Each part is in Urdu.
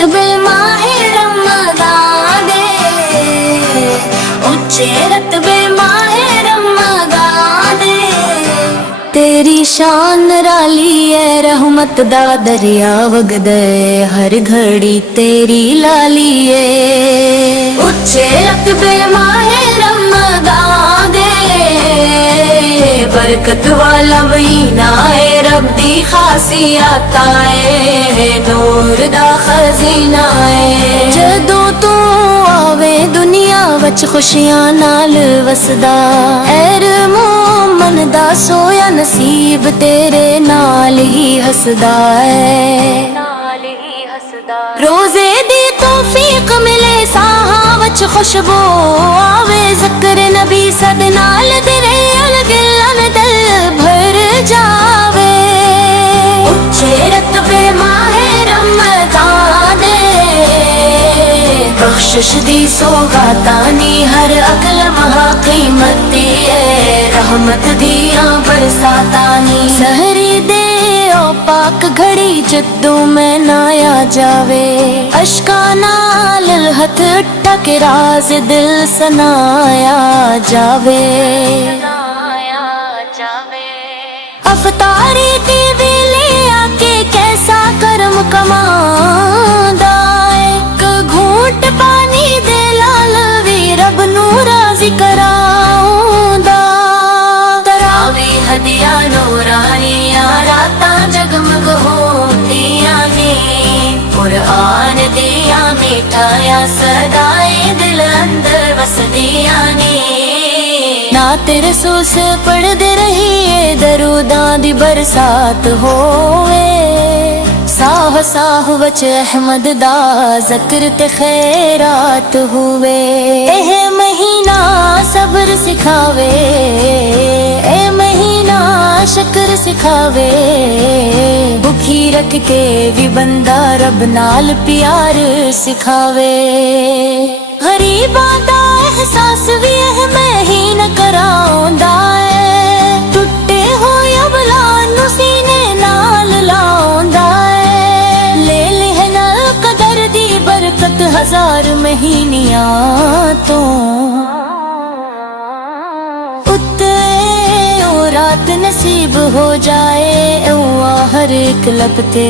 رتبے ماہ رمضان دے، اچے رتبے ماہ رمضان دے، تیری شان رالی ہے رحمت دا دریا وگدے، ہر گھڑی تیری لالی ہے، اچے رتبے ماہ رمضان دے، برکت والا مہینہ ہے، رب دی خاصیت ہے، نور دا خزینہ ہے، جدوں تو آوے دنیا وچ خوشیاں نال وسدا، خیر مومن دا سویا نصیب تیرے نال ہی ہسدا ہے، روزے دی توفیق ملے ساہاں وچ خوشبو آوے، ذکر نبی صد نال درے الگلن دل بھر جاوے، اچھے رتبے ماہ رمضان دے، بخشش دی سوغاتانی ہر عقل مہا قیمتی ہے، رحمت دیاں برساتانی، سحری دے او پاک گھڑی جدوں میں نایا جاوے، اشکاں نال ہتھ ٹک راز دل سنایا جاوے، افطاری دی ویلے آ کے کیسا کرم کماندا، ایک گھونٹ پانی دے لال وی رب نو راضی کراوندا، تراویح ہدیہ نورانیاں راتاں جگمگ ہوندیاں نے، قرآن دیاں میٹھایاں صدائیں دل اندر وسدیاں نے، نعت رسول سے پڑھ دے رہیے دروداں دی برسات ہوئے، ساہ ساہ وچ احمد دا ذکر تے خیرات ہوئے، اے مہینہ صبر سکھاوے، اے مہینہ شکر سکھاوے، بھوکھی رکھ کے بھی بندہ رب نال پیار سکھاوے، غریباں دا احساس بھی اے مہینہ کراوندا ہے، ٹوٹے ہوئے ابلان نو سینے نال لاوندا ہے، لے لہنا قدر دی برکت ہزار مہینیاں تو، رات نصیب ہو جائے او ہر ایک لب تے،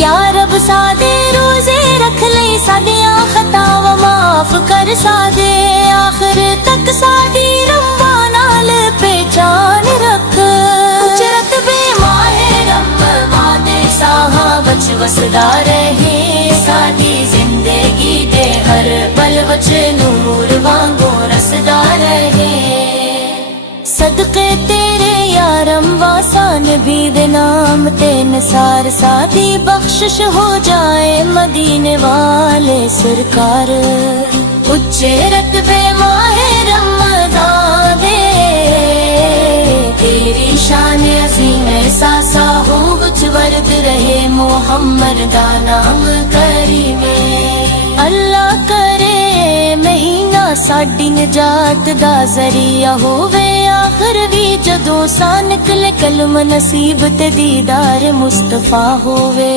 یا رب سادے روزے رکھ لئی سادیاں خطاواں معاف کر، سادے آخر تک سادی رباں نال پہچان رکھ، کچھ رتبے ماہ رمضان دے ساہاں وچ وسدا رہے، سادی زندگی دے ہر پل وچ نور وانگوں رسدا رہے، صدقے تیرے یارم واسا نبی دے نام تے نثار، سادی بخشش ہو جائے مدینے والے سرکار، اچے رتبے ماہ رمضان دے، تیری شان عظیم احساسا ہو وچ ورد رہے محمد دا نام کریم، اللہ کرے مہینہ ساڈی نجات دا ذریعہ ہووے، آخر بھی جدوں سا نکلے کلم نصیب تے دیدار مصطفیٰ ہووے،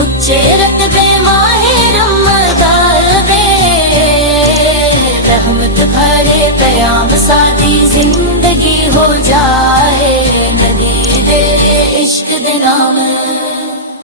اچے رتبے ماہ رمضان دے، رحمت بھرے قیام سادی زندگی ہو جائے، ندی دے عشق دے نام